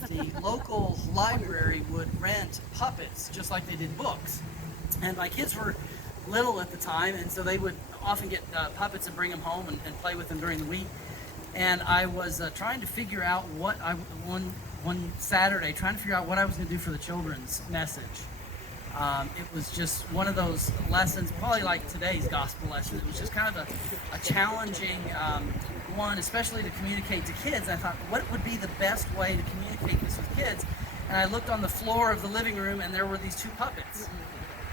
the local library would rent puppets just like they did books. And my kids were little at the time, and so they would often get puppets and bring them home and play with them during the week. And I was trying to figure out one Saturday, trying to figure out what I was going to do for the children's message. It was just one of those lessons, probably like today's gospel lesson. It was just kind of a challenging one, especially to communicate to kids. I thought, what would be the best way to communicate this with kids? And I looked on the floor of the living room, and there were these two puppets.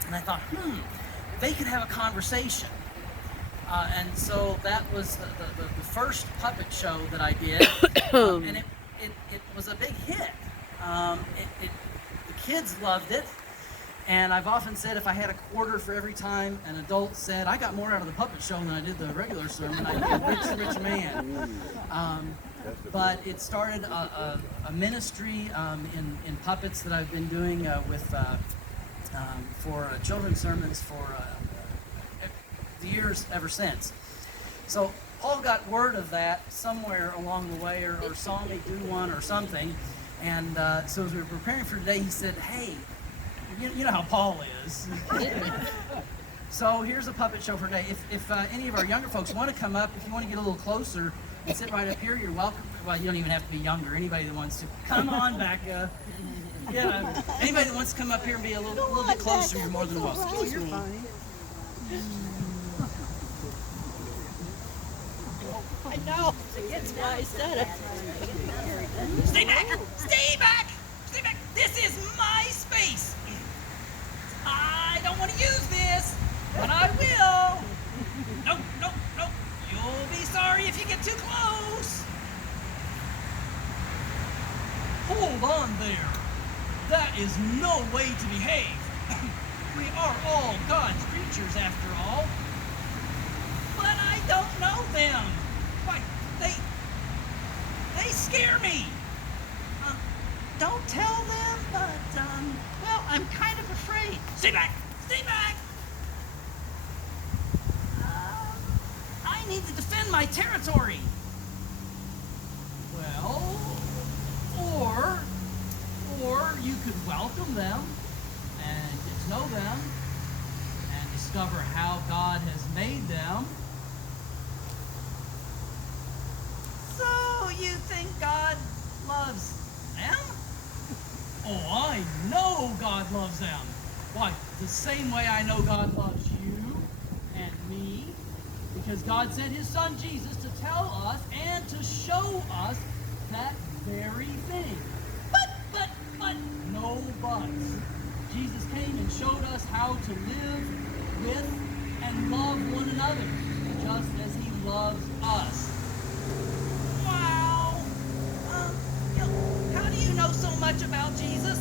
And I thought, they could have a conversation. And so that was the first puppet show that I did, and it was a big hit. The kids loved it. And I've often said if I had a quarter for every time an adult said, I got more out of the puppet show than I did the regular sermon, I'd be a rich man. But it started a ministry in puppets that I've been doing for children's sermons for the years ever since. So Paul got word of that somewhere along the way, or saw me do one or something. And so as we were preparing for today, he said, hey, you know how Paul is. So here's a puppet show for today. If any of our younger folks want to come up, if you want to get a little closer and sit right up here, you're welcome. Well, you don't even have to be younger. Anybody that wants to, come on back up. Yeah, anybody that wants to come up here and be a little bit closer, you're more than welcome. Oh, you're fine. I know. That's why I said it. Stay back! Stay back! Stay back! This is my space! I don't want to use this, but I will! Nope. You'll be sorry if you get too close! Hold on there. That is no way to behave. We are all God's creatures after all. But I don't know them. Why, they scare me. Don't tell them, but, well, I'm kind of afraid. Stay back! Stay back! I need to defend my territory. Well, or you could welcome them and get to know them and discover how God has made them. So you think God loves them? Oh, I know God loves them. Why, the same way I know God loves you and me, because God sent his son Jesus to tell us and to show us that very thing. But, no buts. Jesus came and showed us how to live with and love one another, just as he loves us. Wow. How do you know so much about Jesus?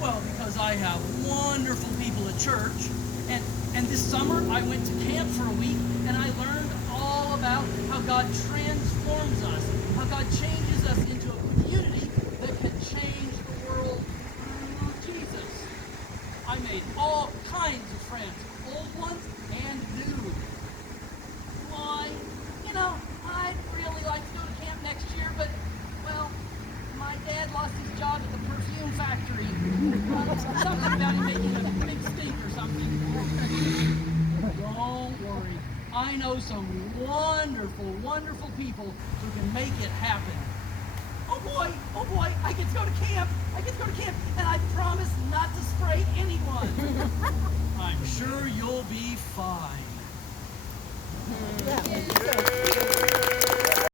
Well, because I have wonderful people at church, and this summer I went to camp for a week, and I learned all about how God transforms us, how God changes us into a community that can change the world through Jesus. I made all kinds of friends, old ones and new. Why, I'd really like to go to camp next year, but, well, my dad lost his job at the perfume factory. Something about him making a big stink or something. Don't worry. I know some wonderful, wonderful people who can make it happen. Oh boy, I get to go to camp, and I promise not to spray anyone. I'm sure you'll be fine.